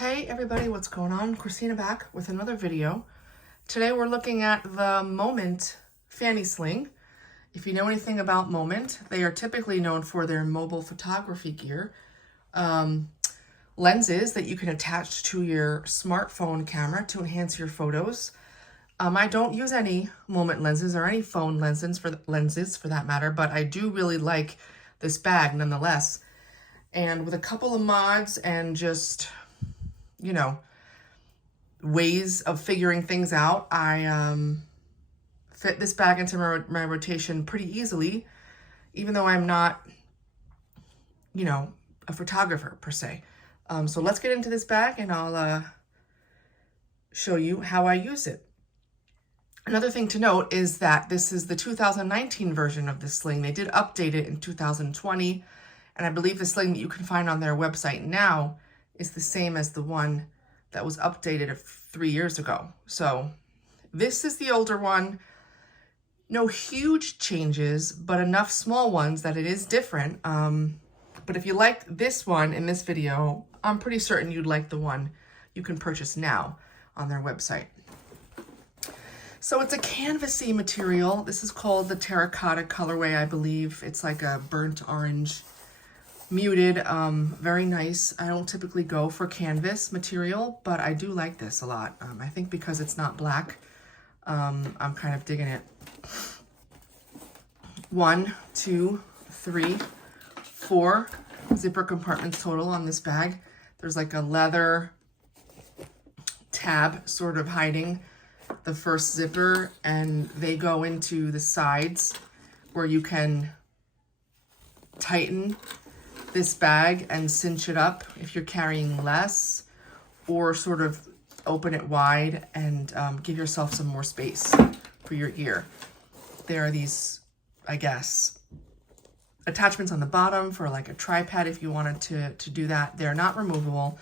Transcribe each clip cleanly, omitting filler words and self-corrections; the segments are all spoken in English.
Hey everybody, what's going on? Christina back with another video. Today we're looking at the Moment Fanny Sling. If you know anything about Moment, they are typically known for their mobile photography gear. Lenses that you can attach to your smartphone camera to enhance your photos. I don't use any Moment lenses or any phone lenses for that matter, but I do really like this bag nonetheless. And with a couple of mods and just, you know, ways of figuring things out, I fit this bag into my rotation pretty easily, even though I'm not, you know, a photographer per se. So let's get into this bag and I'll show you how I use it. Another thing to note is that this is the 2019 version of this sling. They did update it in 2020, and I believe the sling that you can find on their website now is the same as the one that was updated 3 years ago. So this is the older one. No huge changes, but enough small ones that it is different. But if you like this one in this video, I'm pretty certain you'd like the one you can purchase now on their website. So it's a canvasy material. This is called the terracotta colorway, I believe. It's like a burnt orange, muted, very nice. I don't typically go for canvas material, but I do like this a lot. I think because it's not black, I'm kind of digging it. 1, 2, 3, 4 zipper compartments total on this bag. There's like a leather tab sort of hiding the first zipper, and they go into the sides where you can tighten this bag and cinch it up if you're carrying less, or sort of open it wide and give yourself some more space for your gear. There are these, I guess, attachments on the bottom for like a tripod if you wanted to do that. They're not removable,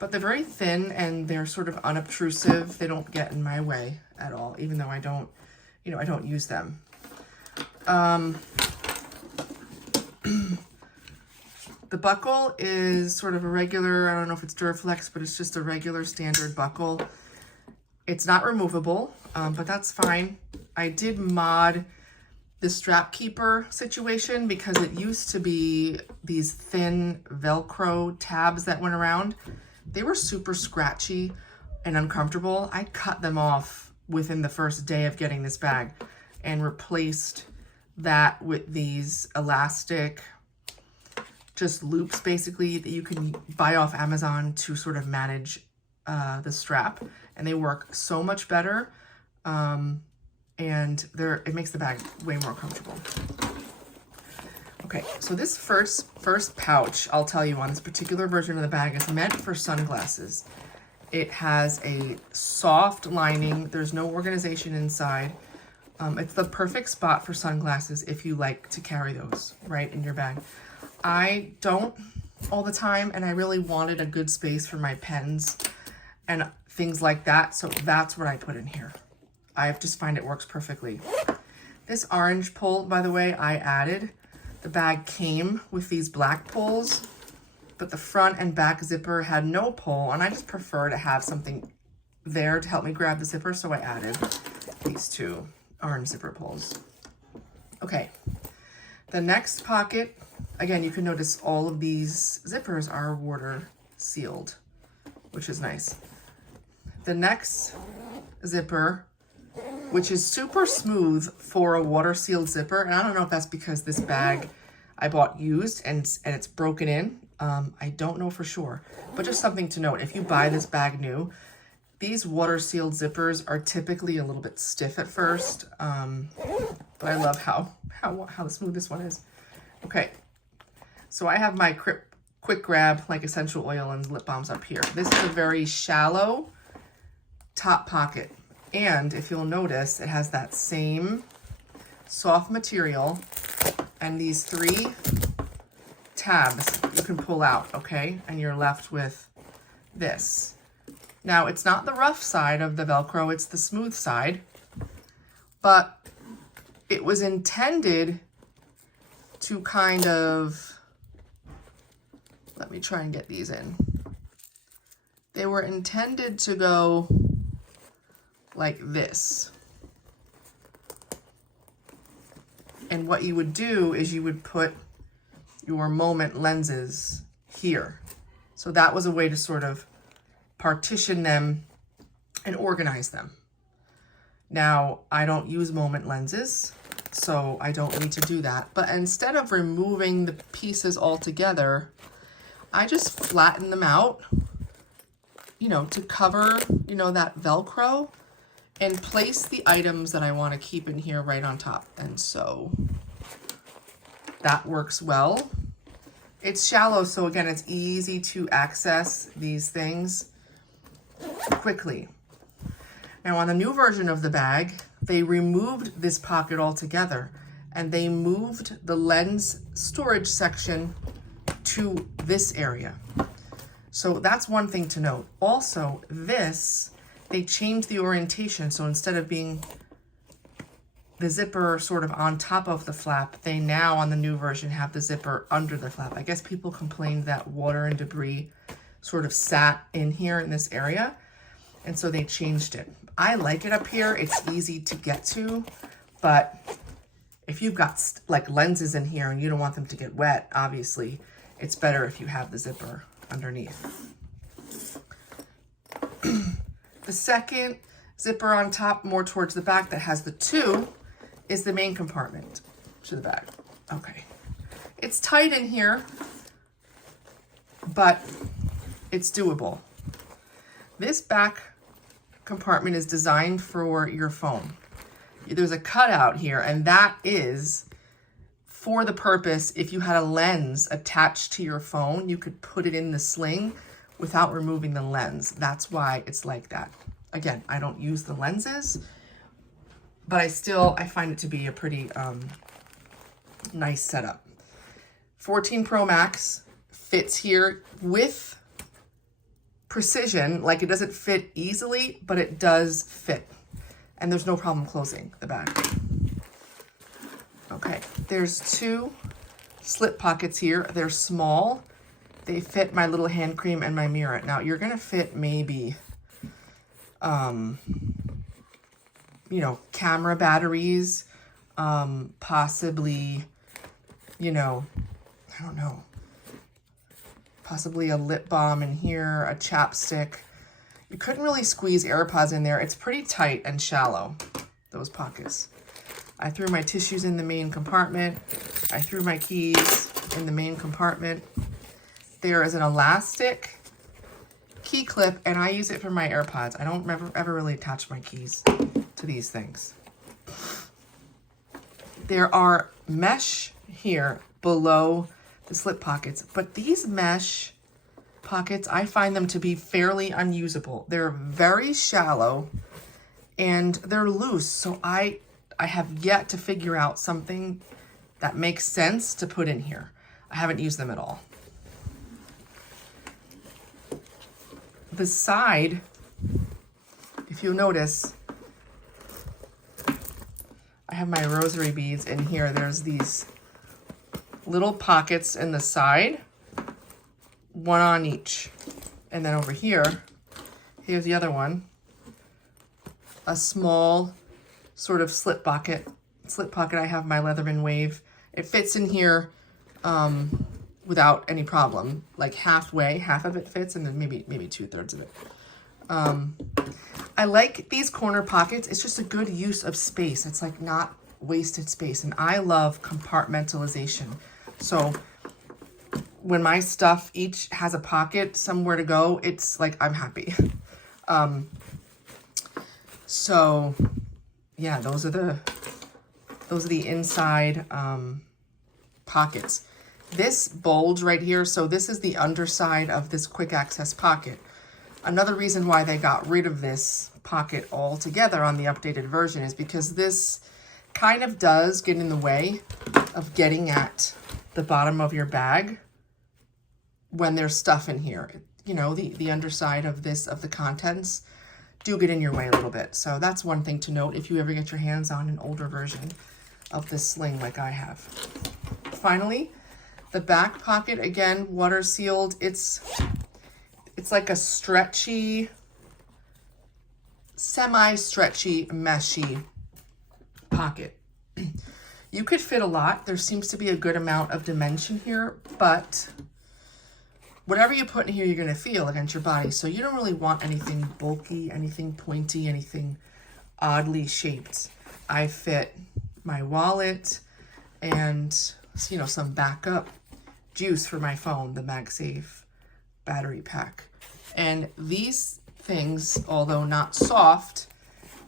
but they're very thin and they're sort of unobtrusive. They don't get in my way at all, even though I don't, you know, I don't use them. The buckle is sort of a regular, I don't know if it's Duraflex, but it's just a regular standard buckle. It's not removable, but that's fine. I did mod the strap keeper situation because it used to be these thin Velcro tabs that went around. They were super scratchy and uncomfortable. I cut them off within the first day of getting this bag and replaced that with these elastic, just loops basically that you can buy off Amazon to sort of manage the strap. And they work so much better. And it makes the bag way more comfortable. Okay, so this first pouch, I'll tell you, on this particular version of the bag is meant for sunglasses. It has a soft lining. There's no organization inside. It's the perfect spot for sunglasses if you like to carry those right in your bag. I don't all the time, and I really wanted a good space for my pens and things like that, so that's what I put in here. I just find it works perfectly. This orange pull, by the way, I added. The bag came with these black pulls, but the front and back zipper had no pull, and I just prefer to have something there to help me grab the zipper, so I added these two orange zipper pulls. Okay, the next pocket, again, you can notice all of these zippers are water sealed, which is nice. The next zipper, which is super smooth for a water sealed zipper. And I don't know if that's because this bag I bought used and it's broken in. I don't know for sure, but just something to note. If you buy this bag new, these water sealed zippers are typically a little bit stiff at first. But I love how smooth this one is. Okay, so I have my quick grab like essential oil and lip balms up here. This is a very shallow top pocket. And if you'll notice, it has that same soft material and these 3 tabs you can pull out, okay? And you're left with this. Now, it's not the rough side of the Velcro, it's the smooth side, but it was intended to kind of, let me try and get these in. they were intended to go like this. And what you would do is you would put your Moment lenses here. So that was a way to sort of partition them and organize them. Now, I don't use Moment lenses, so I don't need to do that. But instead of removing the pieces altogether, I just flatten them out, you know, to cover, you know, that Velcro, and place the items that I want to keep in here right on top. And so that works well. It's shallow, so again, it's easy to access these things quickly. Now on the new version of the bag, they removed this pocket altogether and they moved the lens storage section to this area. So that's one thing to note. Also, this, they changed the orientation. So instead of being the zipper sort of on top of the flap, they now on the new version have the zipper under the flap. I guess people complained that water and debris sort of sat in here in this area, and so they changed it. I like it up here. It's easy to get to, but if you've got like lenses in here and you don't want them to get wet, obviously it's better if you have the zipper underneath. The second zipper on top, more towards the back, that has the two, is the main compartment to the bag. Okay. It's tight in here, but it's doable. This back compartment is designed for your phone. There's a cutout here, and that is for the purpose, if you had a lens attached to your phone, you could put it in the sling without removing the lens. That's why it's like that. Again, I don't use the lenses, but I find it to be a pretty nice setup. 14 Pro Max fits here with precision. Like, it doesn't fit easily, but it does fit. And there's no problem closing the bag. Okay, there's two slip pockets here. They're small. They fit my little hand cream and my mirror. Now, you're gonna fit maybe, you know, camera batteries, possibly, you know, I don't know, possibly a lip balm in here, a chapstick. You couldn't really squeeze AirPods in there. It's pretty tight and shallow, those pockets. I threw my tissues in the main compartment. I threw my keys in the main compartment. There is an elastic key clip, and I use it for my AirPods. I don't ever really attach my keys to these things. There are mesh here below the slip pockets, but these mesh pockets, I find them to be fairly unusable. They're very shallow and they're loose, so I have yet to figure out something that makes sense to put in here. I haven't used them at all. The side, if you notice, I have my rosary beads in here. There's these little pockets in the side, one on each. And then over here, here's the other one, a small sort of slip pocket. I have my Leatherman Wave. It fits in here without any problem. Like halfway, half of it fits, and then maybe 2/3 of it. I like these corner pockets. It's just a good use of space. It's like not wasted space. And I love compartmentalization. So when my stuff each has a pocket somewhere to go, it's like I'm happy. So yeah, those are the inside pockets. This bulge right here, so this is the underside of this quick access pocket. Another reason why they got rid of this pocket altogether on the updated version is because this kind of does get in the way of getting at the bottom of your bag when there's stuff in here. You know, the underside of the contents do get in your way a little bit. So that's one thing to note if you ever get your hands on an older version of this sling like I have. Finally, the back pocket, again, water sealed. It's It's like a stretchy, semi-stretchy, meshy pocket. You could fit a lot. There seems to be a good amount of dimension here, but whatever you put in here, you're going to feel against your body. So you don't really want anything bulky, anything pointy, anything oddly shaped. I fit my wallet and, you know, some backup juice for my phone, the MagSafe battery pack. And these things, although not soft,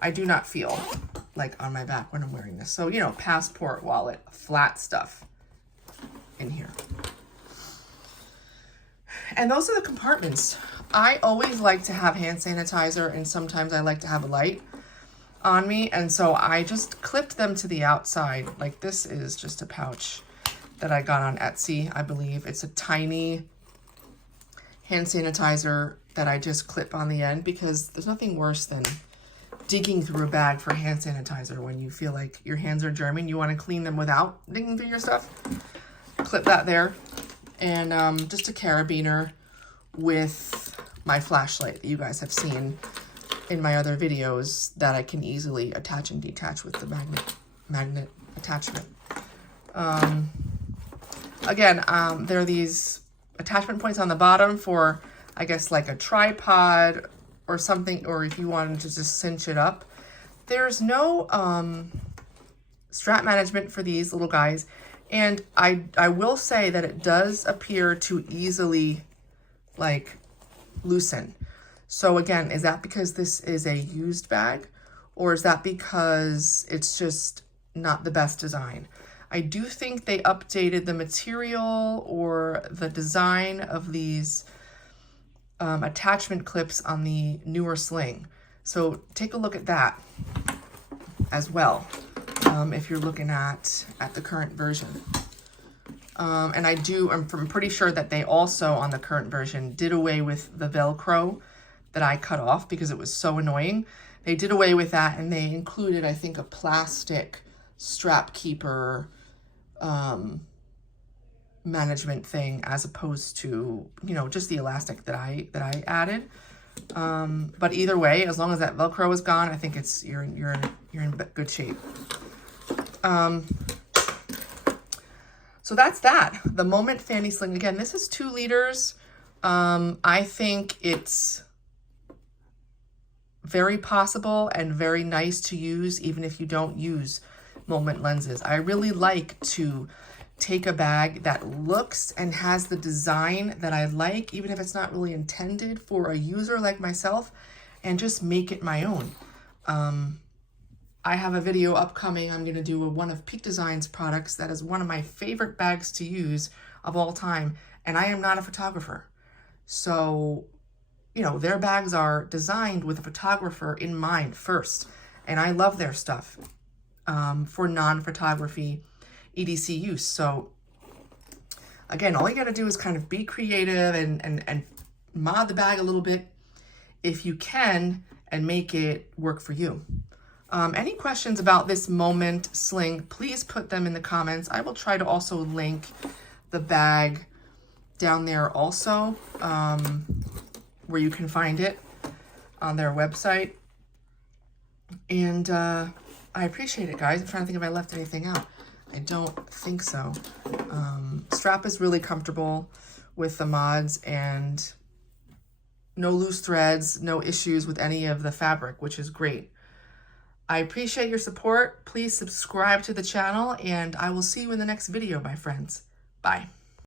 I do not feel like on my back when I'm wearing this. So, you know, passport, wallet, flat stuff in here. And those are the compartments. I always like to have hand sanitizer, and sometimes I like to have a light on me. And so I just clipped them to the outside. Like, this is just a pouch that I got on Etsy, I believe. It's a tiny hand sanitizer that I just clip on the end, because there's nothing worse than digging through a bag for hand sanitizer when you feel like your hands are germy and you want to clean them without digging through your stuff. Clip that there. And just a carabiner with my flashlight that you guys have seen in my other videos that I can easily attach and detach with the magnet attachment. Again, there are these attachment points on the bottom for, I guess, like a tripod or something, or if you wanted to just cinch it up. There's no strap management for these little guys. And I will say that it does appear to easily, like, loosen. So again, is that because this is a used bag, or is that because it's just not the best design? I do think they updated the material or the design of these attachment clips on the newer Sling. So take a look at that as well. If you're looking at the current version. And I'm pretty sure that they also, on the current version, did away with the Velcro that I cut off because it was so annoying. They did away with that, and they included, I think, a plastic strap keeper management thing, as opposed to, you know, just the elastic that I added. But either way, as long as that Velcro is gone, I think you're in good shape. So that's that. The Moment Fanny Sling. Again, this is 2 liters. I think it's very possible and very nice to use, even if you don't use Moment lenses. I really like to take a bag that looks and has the design that I like, even if it's not really intended for a user like myself, and just make it my own. I have a video upcoming. I'm going to do one of Peak Design's products that is one of my favorite bags to use of all time, and I am not a photographer. So, you know, their bags are designed with a photographer in mind first, and I love their stuff for non-photography EDC use. So again, all you got to do is kind of be creative and mod the bag a little bit if you can, and make it work for you. Any questions about this Moment Sling, please put them in the comments. I will try to also link the bag down there also, where you can find it on their website. And I appreciate it, guys. I'm trying to think if I left anything out. I don't think so. Strap is really comfortable with the mods, and no loose threads, no issues with any of the fabric, which is great. I appreciate your support. Please subscribe to the channel, and I will see you in the next video, my friends. Bye.